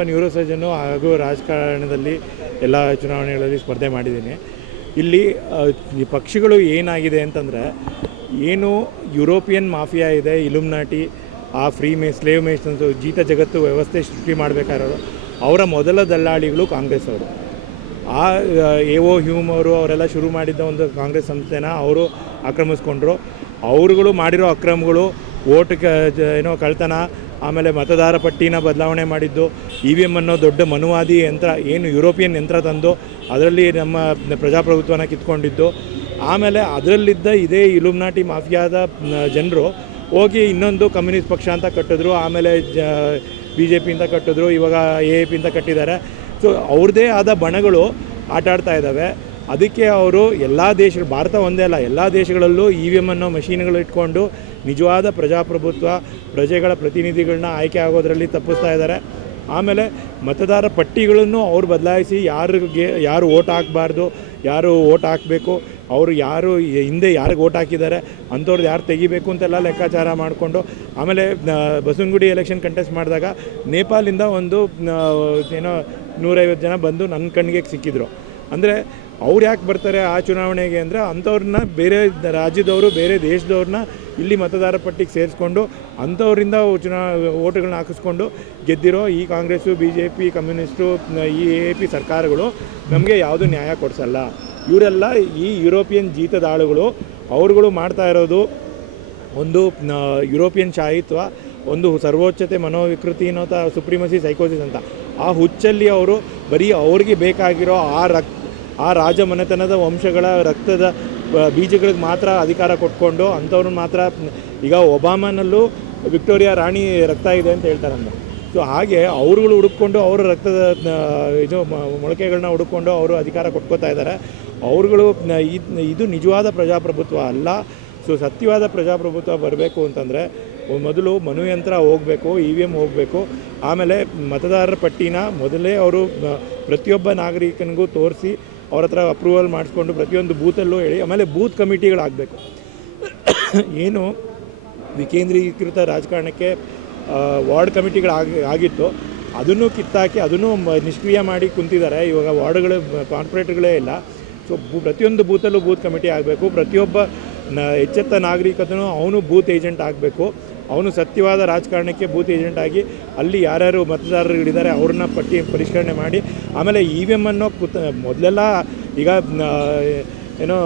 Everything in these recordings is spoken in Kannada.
ನಾನೊಬ್ಬ ನ್ಯೂರೋ ಸರ್ಜನ್ನು ಹಾಗೂ ರಾಜಕಾರಣದಲ್ಲಿ ಎಲ್ಲ ಚುನಾವಣೆಗಳಲ್ಲಿ ಸ್ಪರ್ಧೆ ಮಾಡಿದ್ದೀನಿ. ಇಲ್ಲಿ ಈ ಪಕ್ಷಗಳು ಏನಾಗಿದೆ ಅಂತಂದರೆ, ಏನು ಯುರೋಪಿಯನ್ ಮಾಫಿಯಾ ಇದೆ, ಇಲುಮ್ನಾಟಿ, ಆ ಫ್ರೀ ಮೇ, ಸ್ಲೇವ್ ಮೇಷನ್ಸು, ಜೀತ ಜಗತ್ತು ವ್ಯವಸ್ಥೆ ಸೃಷ್ಟಿ ಮಾಡಬೇಕಾಗಿರೋರು ಅವರ ಮೊದಲ ದಲ್ಲಾಳಿಗಳು ಕಾಂಗ್ರೆಸ್ ಅವರು. ಆ ಎ ಓ ಹ್ಯೂಮ್ ಅವರು ಅವರೆಲ್ಲ ಶುರು ಮಾಡಿದ್ದ ಒಂದು ಕಾಂಗ್ರೆಸ್ ಸಂಸ್ಥೆನ ಅವರು ಆಕ್ರಮಿಸ್ಕೊಂಡ್ರು. ಅವರುಗಳು ಮಾಡಿರೋ ಅಕ್ರಮಗಳು, ಓಟ್ ಏನೋ ಕಳ್ತನ ಆಮೇಲೆ ಮತದಾರ ಪಟ್ಟಿನ ಬದಲಾವಣೆ ಮಾಡಿದ್ದು, ಇ ವಿ ಎಂ ಅನ್ನೋ ದೊಡ್ಡ ಮನುವಾದಿ ಯಂತ್ರ, ಏನು ಯುರೋಪಿಯನ್ ಯಂತ್ರ ತಂದು ಅದರಲ್ಲಿ ನಮ್ಮ ಪ್ರಜಾಪ್ರಭುತ್ವನ ಕಿತ್ಕೊಂಡಿದ್ದು. ಆಮೇಲೆ ಅದರಲ್ಲಿದ್ದ ಇದೇ ಇಲುಮ್ನಾಟಿ ಮಾಫಿಯಾದ ಜನರು ಹೋಗಿ ಇನ್ನೊಂದು ಕಮ್ಯುನಿಸ್ಟ್ ಪಕ್ಷ ಅಂತ ಕಟ್ಟಿದ್ರು. ಆಮೇಲೆ, ಜ, ಬಿ ಜೆ ಪಿಯಿಂದ ಕಟ್ಟಿದ್ರು. ಇವಾಗ ಎ ಎ ಪಿಯಿಂದ ಕಟ್ಟಿದ್ದಾರೆ. ಸೊ ಅವ್ರದ್ದೇ ಆದ ಬಣಗಳು ಆಟಾಡ್ತಾ ಇದ್ದಾವೆ. ಅದಕ್ಕೆ ಅವರು ಎಲ್ಲ ದೇಶ, ಭಾರತ ಒಂದೇ ಅಲ್ಲ, ಎಲ್ಲ ದೇಶಗಳಲ್ಲೂ ಇ ವಿ ಎಂ ಅನ್ನೋ ಮಷೀನ್ಗಳು ಇಟ್ಕೊಂಡು ನಿಜವಾದ ಪ್ರಜಾಪ್ರಭುತ್ವ, ಪ್ರಜೆಗಳ ಪ್ರತಿನಿಧಿಗಳನ್ನ ಆಯ್ಕೆ ಆಗೋದರಲ್ಲಿ ತಪ್ಪಿಸ್ತಾ ಇದ್ದಾರೆ. ಆಮೇಲೆ ಮತದಾರ ಪಟ್ಟಿಗಳನ್ನು ಅವ್ರು ಬದಲಾಯಿಸಿ ಯಾರಿಗೆ, ಯಾರು ಓಟ್ ಹಾಕಬಾರ್ದು, ಯಾರು ಓಟ್ ಹಾಕಬೇಕು, ಅವರು ಯಾರು ಹಿಂದೆ ಯಾರಿಗೆ ಓಟ್ ಹಾಕಿದ್ದಾರೆ ಅಂಥವ್ರದ್ದು ಯಾರು ತೆಗಿಬೇಕು ಅಂತೆಲ್ಲ ಲೆಕ್ಕಾಚಾರ ಮಾಡಿಕೊಂಡು, ಆಮೇಲೆ ಬಸವನಗುಡಿ ಎಲೆಕ್ಷನ್ ಕಂಟೆಸ್ಟ್ ಮಾಡಿದಾಗ ನೇಪಾಲಿಂದ ಒಂದು ಏನೋ ನೂರೈವತ್ತು ಜನ ಬಂದು ನನ್ನ ಕಣ್ಣಿಗೆ ಸಿಕ್ಕಿದ್ರು. ಅಂದರೆ ಅವ್ರು ಯಾಕೆ ಬರ್ತಾರೆ ಆ ಚುನಾವಣೆಗೆ ಅಂದರೆ ಅಂಥವ್ರನ್ನ ಬೇರೆ ರಾಜ್ಯದವರು, ಬೇರೆ ದೇಶದವ್ರನ್ನ ಇಲ್ಲಿ ಮತದಾರ ಪಟ್ಟಿಗೆ ಸೇರಿಸ್ಕೊಂಡು ಅಂಥವರಿಂದ ಚುನಾ ಓಟುಗಳನ್ನ ಹಾಕಿಸ್ಕೊಂಡು ಗೆದ್ದಿರೋ ಈ Congress B J P communist, ಈ ಎ ಪಿ ಸರ್ಕಾರಗಳು ನಮಗೆ ಯಾವುದೂ ನ್ಯಾಯ ಕೊಡಿಸಲ್ಲ. ಇವರೆಲ್ಲ ಈ ಯುರೋಪಿಯನ್ ಜೀತದಾಳುಗಳು ಅವ್ರುಗಳು ಮಾಡ್ತಾ ಇರೋದು ಒಂದು ಯುರೋಪಿಯನ್ ಶಾಹಿತ್ವ ಒಂದು ಸರ್ವೋಚ್ಚತೆ ಮನೋವಿಕೃತಿ ಅನ್ನೋ ಸುಪ್ರೀಮಸಿ ಸೈಕೋಸಿಸ್ ಅಂತ. ಆ ಹುಚ್ಚಲ್ಲಿ ಅವರು ಬರೀ ಅವ್ರಿಗೆ ಬೇಕಾಗಿರೋ ಆ ರಕ್ ಆ ರಾಜ ಮನೆತನದ ವಂಶಗಳ ರಕ್ತದ ಬೀಜಗಳಿಗೆ ಮಾತ್ರ ಅಧಿಕಾರ ಕೊಟ್ಕೊಂಡು ಅಂಥವ್ರನ್ನ ಮಾತ್ರ ಈಗ ಒಬಾಮಾನಲ್ಲೂ ವಿಕ್ಟೋರಿಯಾ ರಾಣಿ ರಕ್ತ ಇದೆ ಅಂತ ಹೇಳ್ತಾರಂತ ಸೊ ಹಾಗೆ ಅವ್ರುಗಳು ಹುಡುಕೊಂಡು ಅವರ ರಕ್ತದ ಇದು ಮೊಳಕೆಗಳನ್ನ ಹುಡುಕೊಂಡು ಅವರು ಅಧಿಕಾರ ಕೊಟ್ಕೋತಾ ಇದ್ದಾರೆ. ಅವ್ರುಗಳು ಇದು ನಿಜವಾದ ಪ್ರಜಾಪ್ರಭುತ್ವ ಅಲ್ಲ. ಸೊ ಸತ್ಯವಾದ ಪ್ರಜಾಪ್ರಭುತ್ವ ಬರಬೇಕು ಅಂತಂದರೆ ಮೊದಲು ಮನುಯಂತ್ರ ಹೋಗಬೇಕು ಇ ವಿ ಎಂ ಹೋಗಬೇಕು. ಆಮೇಲೆ ಮತದಾರರ ಪಟ್ಟಿನ ಮೊದಲೇ ಅವರು ಪ್ರತಿಯೊಬ್ಬ ನಾಗರಿಕನಿಗೂ ತೋರಿಸಿ ಅವ್ರ ಹತ್ರ ಅಪ್ರೂವಲ್ ಮಾಡಿಸ್ಕೊಂಡು ಪ್ರತಿಯೊಂದು ಬೂತಲ್ಲೂ ಹೇಳಿ, ಆಮೇಲೆ ಬೂತ್ ಕಮಿಟಿಗಳಾಗಬೇಕು. ಏನು ವಿಕೇಂದ್ರೀಕೃತ ರಾಜಕಾರಣಕ್ಕೆ ವಾರ್ಡ್ ಕಮಿಟಿಗಳಾಗಿ, ಆಗಿತ್ತು, ಅದನ್ನು ಕಿತ್ತಾಕಿ, ಅದನ್ನು ನಿಷ್ಕ್ರಿಯ ಮಾಡಿ ಕುಂತಿದ್ದಾರೆ. ಇವಾಗ ವಾರ್ಡ್ಗಳು, ಕಾರ್ಪೊರೇಟ್ಗಳೇ ಇಲ್ಲ. ಸೊ ಪ್ರತಿಯೊಂದು ಬೂತಲ್ಲೂ ಬೂತ್ ಕಮಿಟಿ ಆಗಬೇಕು. ಪ್ರತಿಯೊಬ್ಬ ನ, ಎಚ್ಚೆತ್ತ ನಾಗರಿಕತನು ಅವನು ಬೂತ್ ಏಜೆಂಟ್ ಆಗಬೇಕು. ಅವನು ಸತ್ಯವಾದ ರಾಜಕಾರಣಕ್ಕೆ ಬೂತ್ ಏಜೆಂಟ್ ಆಗಿ ಅಲ್ಲಿ ಯಾರ್ಯಾರು ಮತದಾರರುಗಳಿದ್ದಾರೆ ಅವ್ರನ್ನ ಪಟ್ಟಿ ಪರಿಷ್ಕರಣೆ ಮಾಡಿ, ಆಮೇಲೆ ಇ ವಿ ಎಂ ಅನ್ನೋ ಕುತ, ಮೊದಲೆಲ್ಲ ಈಗ ಏನೋ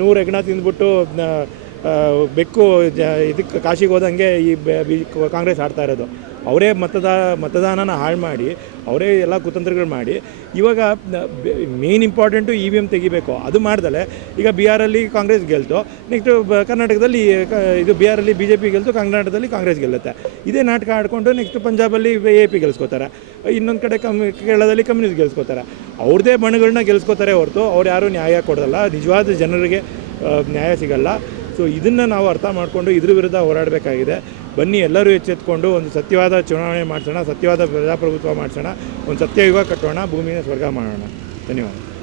ನೂರು ಹೆಗ್ಣ ತಿಂದ್ಬಿಟ್ಟು ಬೆಕ್ಕು ಜ ಇದಕ್ಕೆ ಕಾಶಿಗೆ ಹೋದಂಗೆ ಈ ಬೆ- ಬಿ ಕಾಂಗ್ರೆಸ್ ಆಡ್ತಾ ಇರೋದು. ಅವರೇ ಮತದಾ, ಮತದಾನನ ಹಾಳು ಮಾಡಿ, ಅವರೇ ಎಲ್ಲ ಕುತಂತ್ರಗಳು ಮಾಡಿ, ಇವಾಗ main important E V M ತೆಗಿಬೇಕು. ಅದು ಮಾಡ್ದಲೆ, ಈಗ ಬಿಹಾರಲ್ಲಿ ಕಾಂಗ್ರೆಸ್ ಗೆಲ್ತು ನೆಕ್ಸ್ಟ್ ಕರ್ನಾಟಕದಲ್ಲಿ ಇದು ಇದು ಬಿಹಾರಲ್ಲಿ ಬಿ ಜೆ ಪಿ ಗೆಲ್ತು, ಕರ್ನಾಟಕದಲ್ಲಿ ಕಾಂಗ್ರೆಸ್ ಗೆಲ್ಲುತ್ತೆ. ಇದೇ ನಾಟಕ ಆಡಿಕೊಂಡು ನೆಕ್ಸ್ಟ್ ಪಂಜಾಬಲ್ಲಿ ಎ ಪಿ ಗೆಲ್ಸ್ಕೋತಾರೆ. ಇನ್ನೊಂದು ಕಡೆ ಕಮ್ ಕೇರಳದಲ್ಲಿ ಕಮ್ಯುನಿಸ್ಟ್ ಗೆಲ್ಸ್ಕೋತಾರೆ. ಅವ್ರದ್ದೇ ಬಣಗಳನ್ನ ಗೆಲ್ಸ್ಕೋತಾರೆ ಹೊರತು, ಅವ್ರು ಯಾರೂ ನ್ಯಾಯ ಕೊಡೋಲ್ಲ. ನಿಜವಾದ ಜನರಿಗೆ ನ್ಯಾಯ ಸಿಗಲ್ಲ. ಸೊ ಇದನ್ನು ನಾವು ಅರ್ಥ ಮಾಡಿಕೊಂಡು ಇದ್ರ ವಿರುದ್ಧ ಹೋರಾಡಬೇಕಾಗಿದೆ. ಬನ್ನಿ, ಎಲ್ಲರೂ ಎಚ್ಚೆತ್ಕೊಂಡು ಒಂದು ಸತ್ಯವಾದ ಚುನಾವಣೆ ಮಾಡಿಸೋಣ, ಸತ್ಯವಾದ ಪ್ರಜಾಪ್ರಭುತ್ವ ಮಾಡಿಸೋಣ, ಒಂದು ಸತ್ಯಯುಗ ಕಟ್ಟೋಣ, ಭೂಮಿನ ಸ್ವರ್ಗ ಮಾಡೋಣ. ಧನ್ಯವಾದ.